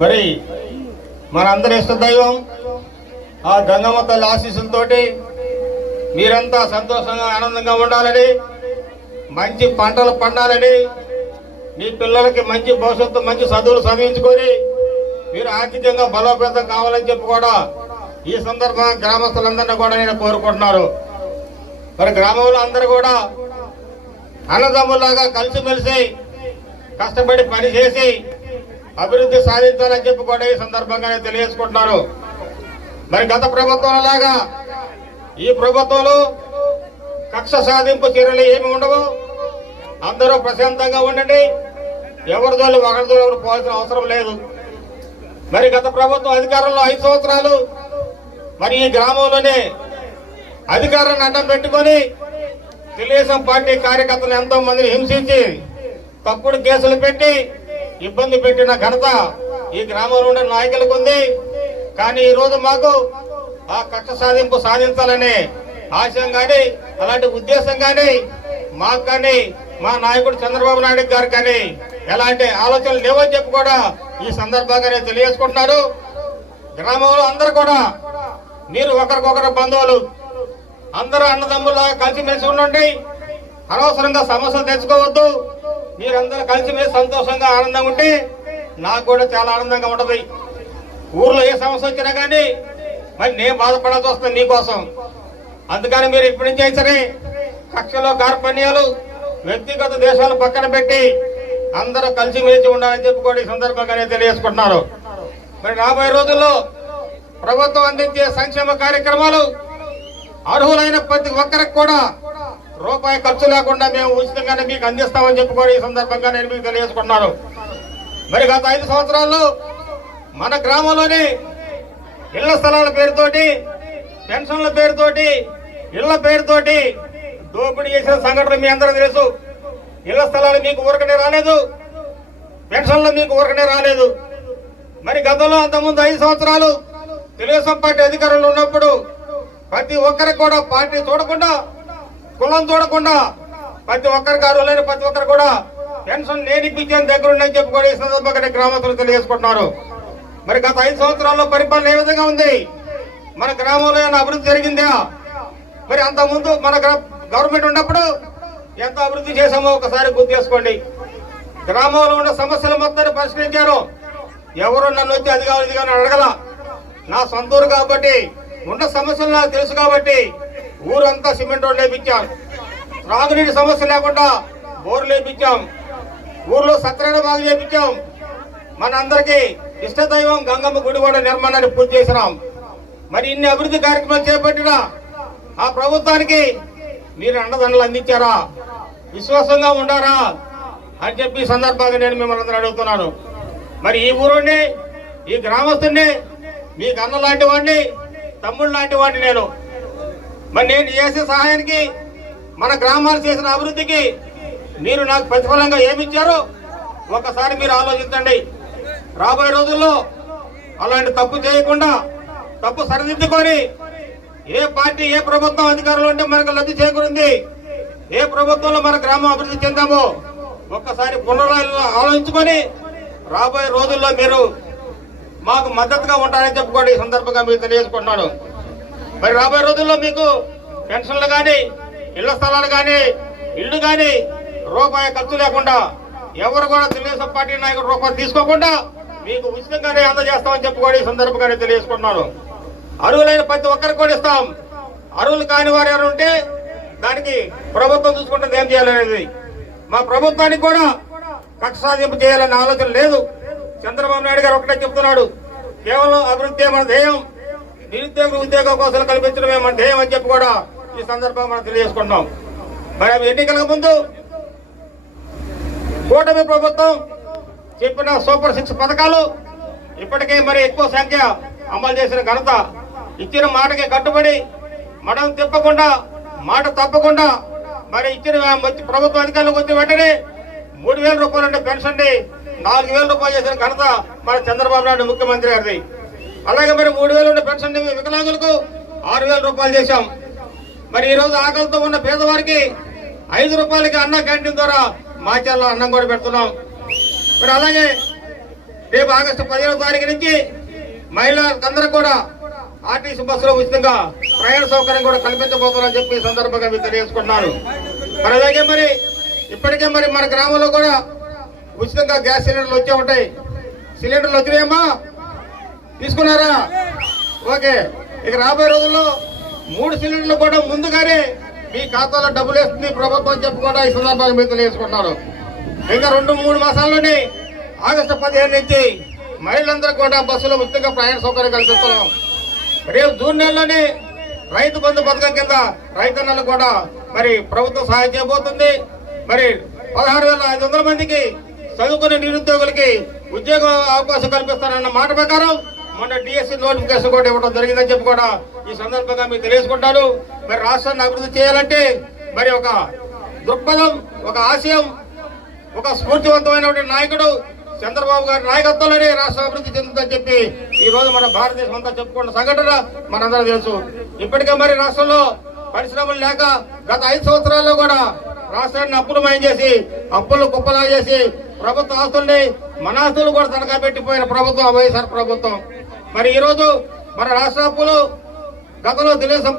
మరి మనందరి ఇష్ట దైవం ఆ గంగమ్మ తల్లి ఆశీస్సులతో మీరంతా సంతోషంగా ఆనందంగా ఉండాలని మంచి పంటలు పండాలని మీ పిల్లలకి మంచి భవిష్యత్తు మంచి చదువులు సమయించుకొని మీరు ఆర్థికంగా బలోపేతం కావాలని చెప్పి కూడా ఈ సందర్భంగా గ్రామస్తులందరినీ కూడా నేను కోరుకుంటున్నారు మరి గ్రామంలో అందరూ కూడా అన్నదమ్ములాగా కలిసిమెలిసి కష్టపడి పని చేసి అభివృద్ధి సాధించాలని చెప్పి కూడా ఈ సందర్భంగా నేను తెలియజేసుకుంటున్నాను. మరి గత ప్రభుత్వం లాగా ఈ ప్రభుత్వంలో కక్ష సాధింపు చర్యలు ఏమి ఉండవు. అందరూ ప్రశాంతంగా ఉండండి. ఎవరి ఒకరితో ఎవరు పోవాల్సిన అవసరం లేదు. మరి గత ప్రభుత్వం అధికారంలో ఐదు సంవత్సరాలు మరి ఈ గ్రామంలోనే అధికారాన్ని అడ్డం పెట్టుకొని తెలుగుదేశం పార్టీ కార్యకర్తలు ఎంతో మందిని హింసించి తప్పుడు కేసులు పెట్టి ఇబ్బంది పెట్టిన ఘనత ఈ గ్రామంలో ఉండే నాయకులకు ఉంది. కానీ ఈ రోజు మాకు ఆ కక్ష సాధింపు సాధించాలనే ఆశయం కానీ అలాంటి ఉద్దేశం కానీ మాకు కానీ మా నాయకుడు చంద్రబాబు నాయుడు గారు కానీ ఎలాంటి ఆలోచనలు లేవని చెప్పి కూడా ఈ సందర్భంగా నేను తెలియజేసుకుంటున్నాను. గ్రామంలో అందరూ కూడా మీరు ఒకరికొకరు బంధువులు అందరూ అన్నదమ్ములా కలిసిమెలిసి ఉండండి. అనవసరంగా సమస్యలు తెచ్చుకోవద్దు. మీరందరూ కలిసి మీరు సంతోషంగా ఆనందంగా ఉంటే నాకు కూడా చాలా ఆనందంగా ఉంటది. ఊర్లో ఏ సమస్య వచ్చినా కానీ మరి నేను బాధపడాల్సి వస్తుంది నీకోసం. అందుకని మీరు ఇప్పటి నుంచి అయితే సరే కక్షలో కార్పణ్యాలు వ్యక్తిగత దేశాలు పక్కన పెట్టి అందరూ కలిసిమెలిసి ఉండాలని చెప్పి కూడా ఈ సందర్భంగా తెలియజేసుకుంటున్నారు మరి రాబోయే రోజుల్లో ప్రభుత్వం అందించే సంక్షేమ కార్యక్రమాలు అర్హులైన ప్రతి ఒక్కరికి కూడా రూపాయి ఖర్చు లేకుండా మేము ఉచితంగానే మీకు అందిస్తామని చెప్పుకొని ఈ సందర్భంగా నేను మీకు తెలియజేసుకున్నాను మరి గత ఐదు సంవత్సరాల్లో మన గ్రామంలోని ఇళ్ళ స్థలాల పేరుతోటి పెన్షన్ల పేరుతోటి ఇళ్ళ పేరుతోటి దోపిడీ చేసిన సంఘటన మీ అందరూ తెలుసు. ఇళ్ళ స్థలాలు మీకు ఊరకనే రాలేదు పెన్షన్లు మీకు ఊరకనే రాలేదు. మరి గతంలో అంతకుముందు ఐదు సంవత్సరాలు తెలుగుదేశం పార్టీ అధికారంలో ఉన్నప్పుడు ప్రతి ఒక్కరికి కూడా పార్టీ చూడకుండా కులం చూడకుండా ప్రతి ఒక్కరికి అర్హులైన ప్రతి ఒక్కరు కూడా పెన్షన్ నేను ఇప్పించాను దగ్గర చెప్పి కూడా ఈ సందర్భంగా గ్రామస్తులు తెలియజేసుకుంటున్నారు. మరి గత ఐదు సంవత్సరాల్లో పరిపాలన ఏ విధంగా ఉంది? మన గ్రామంలో ఏమైనా అభివృద్ధి జరిగిందా? మరి అంత ముందు మన గవర్నమెంట్ ఉన్నప్పుడు ఎంత అభివృద్ధి చేశామో ఒకసారి గుర్తు చేసుకోండి. గ్రామంలో ఉన్న సమస్యలు మొత్తాన్ని పరిష్కరించారు. ఎవరు నన్ను వచ్చి అది కావాలి ఇది అడగల. నా సొంత ఊరు కాబట్టి ఉన్న సమస్యలు నాకు తెలుసు కాబట్టి ఊరంతా సిమెంట్ రోడ్లు లేపించాం త్రాగునీటి సమస్య లేకుండా బోర్లు వేపించాం. ఊర్లో సత్రాన బాగు చేపించాం. మన ఇష్టదైవం గంగమ్మ గుడి కూడా నిర్మాణాన్ని పూర్తి చేసినాం. మరి ఇన్ని అభివృద్ధి కార్యక్రమాలు చేపట్టినా ఆ ప్రభుత్వానికి మీరు అండదండలు అందించారా? విశ్వాసంగా ఉండారా? అని చెప్పి సందర్భంగా నేను మిమ్మల్ని అందరూ అడుగుతున్నాను. మరి ఈ ఊరుండి ఈ గ్రామస్తుని మీకు అన్న లాంటి వాడిని తమ్ముడు లాంటి వాడిని నేను మరి నేను చేసే సహాయానికి మన గ్రామాలు చేసిన అభివృద్ధికి మీరు నాకు ప్రతిఫలంగా ఏమిచ్చారో ఒకసారి మీరు ఆలోచించండి. రాబోయే రోజుల్లో అలాంటి తప్పు చేయకుండా తప్పు సరిదిద్దుకొని ఏ పార్టీ ఏ ప్రభుత్వం అధికారంలో ఉంటే మనకు లబ్ధి చేకూరింది ఏ ప్రభుత్వంలో మన గ్రామం అభివృద్ధి చెందామో ఒక్కసారి పునరాలో ఆలోచించుకొని రాబోయే రోజుల్లో మీరు మాకు మద్దతుగా ఉంటారని చెప్పుకోండి ఈ సందర్భంగా మీకు తెలియజేసుకుంటున్నాను. మరి రాబోయే రోజుల్లో మీకు పెన్షన్లు కానీ ఇళ్ళ స్థలాలు కానీ ఇల్లు కానీ రూపాయి ఖర్చు లేకుండా ఎవరు కూడా తెలుగుదేశం పార్టీ నాయకుడు రూపాయి తీసుకోకుండా మీకు ఉచితంగానే అందజేస్తామని చెప్పుకోండి ఈ సందర్భంగానే తెలియజేసుకుంటున్నాను. అరువులైన ప్రతి ఒక్కరికి కూడా ఇస్తాం. అరువులు కాని వారు ఎవరు ఉంటే దానికి ప్రభుత్వం చూసుకుంటుంది ఏం చేయాలనేది. మా ప్రభుత్వానికి కూడా కక్ష సాధింపు చేయాలనే ఆలోచన లేదు. చంద్రబాబు నాయుడు గారు ఒకటే చెప్తున్నాడు. కేవలం అభివృద్ధి మన ధ్యేయం నిరుద్యోగ ఉద్యోగ కోసం కల్పించడమే మన ధ్యేయం అని చెప్పి కూడా ఈ సందర్భంగా మనం తెలియజేసుకుంటున్నాం. మరి అవి ఎన్నికలకు ముందు కూటమి ప్రభుత్వం చెప్పిన సూపర్ సిక్స్ పథకాలు ఇప్పటికే మరి ఎక్కువ సంఖ్య అమలు చేసిన ఘనత. ఇచ్చిన మాటకి కట్టుబడి మనం తిప్పకుండా మాట తప్పకుండా మరి ఇచ్చిన ప్రభుత్వ అధికారులకు వచ్చిన వెంటనే మూడు వేల రూపాయలు అంటే పెన్షన్ని నాలుగు వేల రూపాయలు చేసిన ఘనత మన చంద్రబాబు నాయుడు ముఖ్యమంత్రి గారిది. అలాగే మరి మూడు వేలు ఉండే పెన్షన్ వికలాంగులకు ఆరు వేల రూపాయలు చేశాం. మరి ఈ రోజు ఆకలితో ఉన్న పేదవారికి ఐదు రూపాయలకి అన్న క్యాంటీన్ ద్వారా మాచాల్లో అన్నం కూడా పెడుతున్నాం. మరి అలాగే రేపు ఆగస్టు పదిహేనవ తారీఖు నుంచి మహిళలందరూ కూడా ఆర్టీసీ బస్సులో ఉచితంగా ప్రయాణ సౌకర్యం కూడా కల్పించబోతున్నారని చెప్పి సందర్భంగా మీరు తెలియజేసుకుంటున్నారు మరి అలాగే మరి ఇప్పటికే మరి మన గ్రామంలో కూడా ఉచితంగా గ్యాస్ సిలిండర్లు వచ్చే ఉంటాయి. సిలిండర్లు వచ్చినాయమ్మా? తీసుకున్నారా? ఓకే. ఇక రాబోయే రోజుల్లో మూడు సిలిండర్లు కూడా ముందుగానే మీ ఖాతాలో డబ్బులు వేస్తుంది ప్రభుత్వం చెప్పి కూడా ఈ సందర్భంగా మీరు తెలియజేసుకుంటున్నారు ఇంకా రెండు మూడు మాసాల్లోనే ఆగస్టు పదిహేను నుంచి మహిళలందరూ కూడా బస్సులో ఉచితంగా ప్రయాణ సౌకర్యం కల్పిస్తున్నాం. రేపు జూన్ నెలలోనే రైతు బంధు పథకం కింద రైతన్నలు కూడా మరి ప్రభుత్వం సహాయం చేయబోతుంది. మరి పదహారు వేల ఐదు వందల మందికి చదువుకునే నిరుద్యోగులకి ఉద్యోగ అవకాశం కల్పిస్తారన్న మాట ప్రకారం మొన్న డిఎస్సి నోటిఫికేషన్ కూడా ఇవ్వడం జరిగిందని చెప్పి కూడా ఈ సందర్భంగా మీకు తెలియజేసుకుంటాను. మరి రాష్ట్రాన్ని అభివృద్ధి చేయాలంటే మరి ఒక దృక్పథం ఒక ఆశయం ఒక స్ఫూర్తివంతమైనటువంటి నాయకుడు చంద్రబాబు గారి నాయకత్వంలోనే రాష్ట్ర అభివృద్ధి చెందుతుందని చెప్పి ఈ రోజు మన భారతదేశం అంతా చెప్పుకున్న సంఘటన మనందరం తెలుసు. ఇప్పటికే మరి రాష్ట్రంలో పరిశ్రమలు లేక గత ఐదు సంవత్సరాల్లో కూడా రాష్ట్రాన్ని అప్పులు చేసి అప్పులు కుప్పలా చేసి ప్రభుత్వ ఆస్తుల్ని మన ఆస్తులు కూడా తనఖా పెట్టిపోయిన ప్రభుత్వం వైఎస్ఆర్ ప్రభుత్వం. మరి ఈరోజు మన రాష్ట్ర అప్పులు గతంలో తెలుగుదేశం